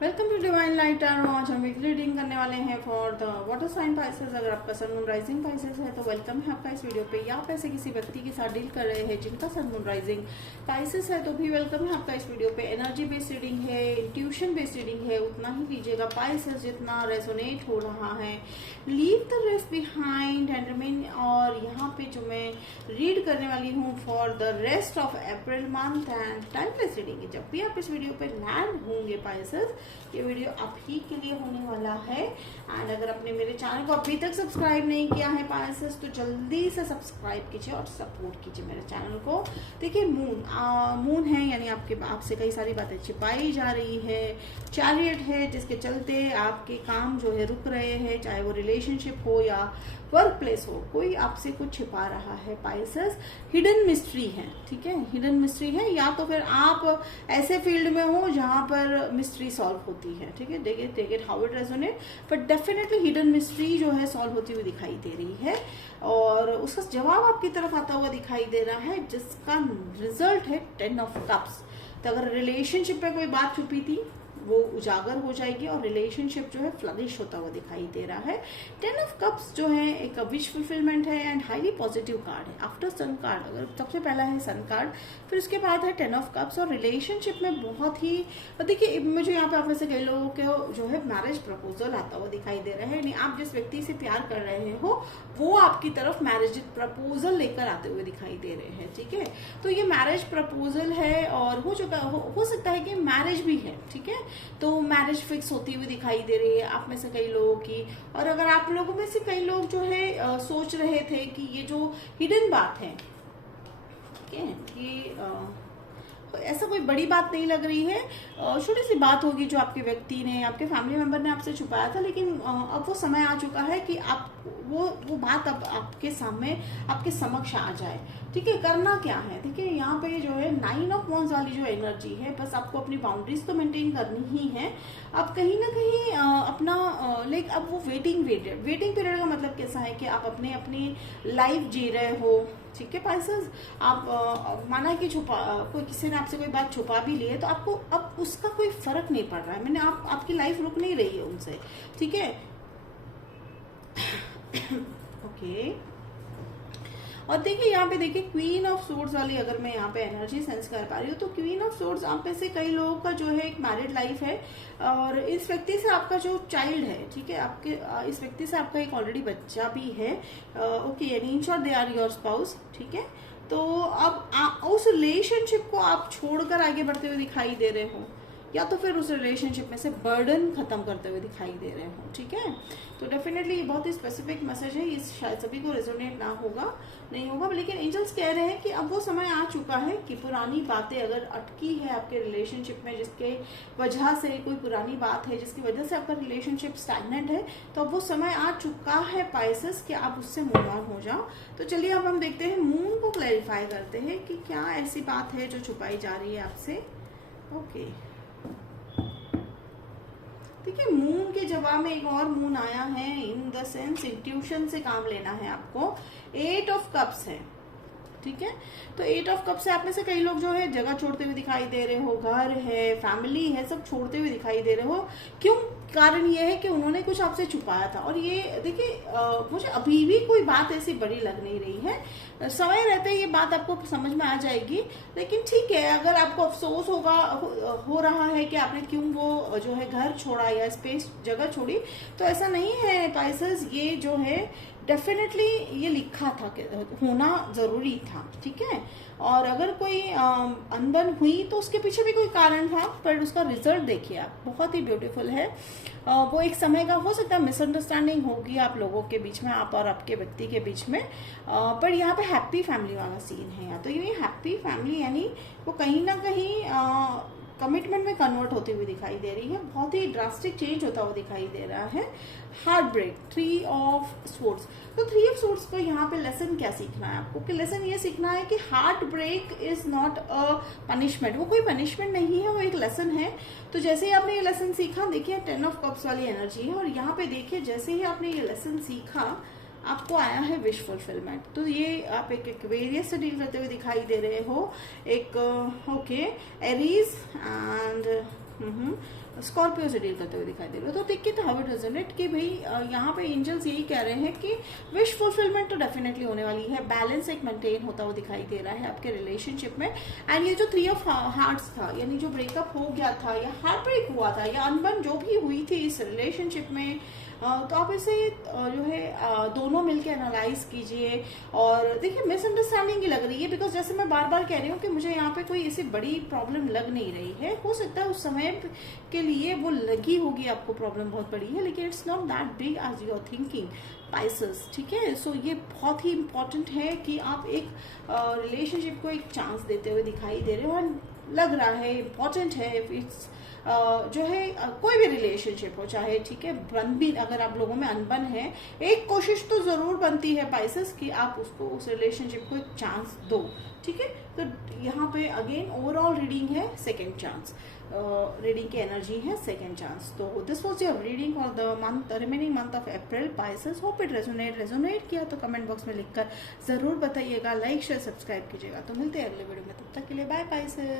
Welcome to divine light tarot. आज हम weekly reading करने वाले हैं for the water sign Pisces. अगर आपका सन मून राइजिंग पाइसेस है तो वेलकम है आपका इस वीडियो पे। या आप ऐसे किसी व्यक्ति के साथ डील कर रहे हैं जिनका सन मून राइजिंग पाइसेस है तो भी वेलकम है आपका इस वीडियो पे। एनर्जी बेस्ड रीडिंग है, इंट्यूशन बेस्ड रीडिंग है, उतना ही लीजिएगा पाइसेस जितना रेजोनेट हो रहा है। Leave the rest behind and remain. और यहाँ पे जो मैं रीड करने वाली हूँ for the rest of April month and timeless reading है। जब भी आप इस वीडियो पे लैंड होंगे पाइसेस, ये वीडियो आप ही के लिए होने वाला है। एंड अगर आपने मेरे चैनल को अभी तक सब्सक्राइब नहीं किया है पाइसेस तो जल्दी से सब्सक्राइब कीजिए और सपोर्ट कीजिए मेरे चैनल को। देखिए मून है यानी आपसे कई सारी बातें छिपाई जा रही है। चैरियट है जिसके चलते आपके काम जो है रुक रहे हैं, चाहे वो रिलेशनशिप हो या वर्क प्लेस हो, कोई आपसे कुछ छिपा रहा है पाइसेस। हिडन मिस्ट्री है, ठीक है, हिडन मिस्ट्री है। या तो फिर आप ऐसे फील्ड में हो जहां पर मिस्ट्री सॉल्व होती है, ठीक है, take it how it resonate, but definitely hidden mystery जो है सॉल्व होती हुई दिखाई दे रही है और उसका जवाब आपकी तरफ आता हुआ दिखाई दे रहा है जिसका रिजल्ट है 10 ऑफ कप्स। तो अगर रिलेशनशिप पे कोई बात छुपी थी वो उजागर हो जाएगी और रिलेशनशिप जो है फ्लरिश होता हुआ दिखाई दे रहा है। 10 ऑफ कप्स जो है एक विश फुलफिलमेंट है एंड हाईली पॉजिटिव कार्ड है। आफ्टर सन कार्ड, अगर सबसे पहला है सन कार्ड, फिर उसके बाद है 10 ऑफ कप्स। और रिलेशनशिप में बहुत ही, देखिए मुझे यहाँ पे आप में से कई लोगों के जो है मैरिज प्रपोजल आता हुआ दिखाई दे रहा है। यानी आप जिस व्यक्ति से प्यार कर रहे हो वो आपकी तरफ मैरिज प्रपोजल लेकर आते हुए दिखाई दे रहे हैं, ठीक है। तो ये मैरिज प्रपोजल है और हो सकता है कि मैरिज भी है, ठीक है। तो मैरिज फिक्स होती हुई दिखाई दे रही है आप में से कई लोगों की। और अगर आप लोगों में से कई लोग जो है सोच रहे थे कि ये जो हिडन बात है, ठीक है, कि ऐसा कोई बड़ी बात नहीं लग रही है, छोटी सी बात होगी जो आपके व्यक्ति ने, आपके फैमिली मेंबर ने आपसे छुपाया था, लेकिन अब वो समय आ चुका है कि आप वो बात अब आपके सामने, आपके समक्ष आ जाए, ठीक है। करना क्या है, ठीक है, यहाँ पे जो है 9 ऑफ वॉन्ड्स वाली जो एनर्जी है, बस आपको अपनी बाउंड्रीज तो मेंटेन करनी ही है। अब कहीं ना कहीं अपना अब वो वेटिंग पीरियड का मतलब कैसा है कि आप अपनी लाइफ जी रहे हो, ठीक है पाइसेस। आप माना कि कोई किसी ने आपसे कोई बात छुपा भी ली है तो आपको अब उसका कोई फर्क नहीं पड़ रहा है। मैंने आपकी लाइफ रुक नहीं रही है उनसे, ठीक है। ओके और देखिए यहाँ पे देखिए क्वीन ऑफ सोर्ड्स वाली अगर मैं यहाँ पे एनर्जी सेंस कर पा रही हूँ तो क्वीन ऑफ सोर्ड्स आप में से कई लोगों का जो है एक मैरिड लाइफ है और इस व्यक्ति से आपका जो चाइल्ड है, ठीक है, आपके इस व्यक्ति से आपका एक ऑलरेडी बच्चा भी है। ओके यानी in short they are your spouse, ठीक है। तो अब उस रिलेशनशिप को आप छोड़कर आगे बढ़ते हुए दिखाई दे रहे हो या तो फिर उस रिलेशनशिप में से बर्डन खत्म करते हुए दिखाई दे रहे हो, ठीक है। तो डेफिनेटली ये बहुत ही स्पेसिफिक मैसेज है, ये शायद सभी को रेजोनेट नहीं होगा, लेकिन एंजल्स कह रहे हैं कि अब वो समय आ चुका है कि पुरानी बातें अगर अटकी है आपके रिलेशनशिप में, जिसके वजह से कोई पुरानी बात है जिसकी वजह से आपका रिलेशनशिप स्टैग्नेंट है, तो अब वो समय आ चुका है पाइसेस कि आप उससे मूव ऑन हो जाओ। तो चलिए अब हम देखते हैं, मून को क्लैरिफाई करते हैं कि क्या ऐसी बात है जो छुपाई जा रही है आपसे। ओके ठीक है, मून के जवाब में एक और मून आया है। इन द सेंस इंट्यूशन से काम लेना है आपको। 8 ऑफ कप्स है, ठीक है। तो 8 ऑफ कप से आप में से कई लोग जो है जगह छोड़ते हुए दिखाई दे रहे हो, घर है, फैमिली है, सब छोड़ते हुए दिखाई दे रहे हो। क्यों? कारण ये है कि उन्होंने कुछ आपसे छुपाया था और ये देखिए मुझे अभी भी कोई बात ऐसी बड़ी लग नहीं रही है। समय रहते ये बात आपको समझ में आ जाएगी, लेकिन ठीक है, अगर आपको अफसोस हो रहा है कि आपने क्यों वो जो है घर छोड़ा या स्पेस जगह छोड़ी, तो ऐसा नहीं है पाइसेस। ये जो है डेफिनेटली ये लिखा था कि होना जरूरी था, ठीक है। और अगर कोई अनबन हुई तो उसके पीछे भी कोई कारण था, पर उसका रिजल्ट देखिए आप, बहुत ही ब्यूटीफुल है। वो एक समय का हो सकता है मिसअंडरस्टैंडिंग होगी आप लोगों के बीच में, आप और आपके व्यक्ति के बीच में, पर यहाँ पे हैप्पी फैमिली वाला सीन है। या तो ये हैप्पी फैमिली यानी वो कहीं ना कहीं कमिटमेंट में कन्वर्ट होती हुई दिखाई दे रही है, बहुत ही ड्रास्टिक चेंज होता हुआ दिखाई दे रहा है। Heart break, 3 of swords. तो 3 ऑफ स्वॉर्ड्स को यहाँ पे लेसन क्या सीखना है आपको कि लेसन ये सीखना है कि heart break is not a punishment. वो कोई पनिशमेंट नहीं है, वो एक लेसन है। तो जैसे ही आपने ये लेसन सीखा, देखिए 10 ऑफ कप्स वाली एनर्जी है और यहाँ पे देखिए जैसे ही आपने ये लेसन सीखा आपको आया है विश फुलफिलमेंट। तो ये आप एक एक्वेरियस से डील करते हुए दिखाई दे रहे हो, एक ओके एरीज एंड स्कॉर्पियो से डील करते हुए दिखाई दे रहे हो। तो देखिए तो हाउ इट रेजोनेट कि भाई यहाँ पे एंजल्स यही कह रहे हैं कि विश फुलफिलमेंट तो डेफिनेटली होने वाली है, बैलेंस एक मेंटेन होता हुआ दिखाई दे रहा है आपके रिलेशनशिप में। एंड ये जो 3 ऑफ हार्ट्स था, यानी जो ब्रेकअप हो गया था या हार्ट ब्रेक हुआ था या अनबन जो भी हुई थी इस रिलेशनशिप में, तो आप इसे जो है दोनों मिलकर एनालाइज कीजिए। और देखिए मिसअंडरस्टैंडिंग ही लग रही है, बिकॉज जैसे मैं बार बार कह रही हूँ कि मुझे यहाँ पे कोई ऐसी बड़ी प्रॉब्लम लग नहीं रही है। हो सकता है उस समय के लिए वो लगी होगी आपको प्रॉब्लम बहुत बड़ी है, लेकिन it's not that big as you are thinking Pisces, ठीक है। सो ये बहुत ही इंपॉर्टेंट है कि आप एक रिलेशनशिप को एक चांस देते हुए दिखाई दे रहे हो। एंड लग रहा है इम्पॉर्टेंट है इट्स जो है कोई भी रिलेशनशिप हो चाहे, ठीक है, बन भी अगर आप लोगों में अनबन है, एक कोशिश तो जरूर बनती है पाइसेस कि आप उसको उस रिलेशनशिप को एक चांस दो, ठीक है। तो यहाँ पे अगेन ओवरऑल रीडिंग है सेकेंड चांस, रीडिंग की एनर्जी है सेकेंड चांस। तो this was your reading for the month remaining month of April Pisces. Hope it resonate किया तो कमेंट बॉक्स में लिखकर जरूर बताइएगा, लाइक शेयर सब्सक्राइब कीजिएगा। तो मिलते हैं अगले वीडियो में, तब तक के लिए बाय पाइसेस।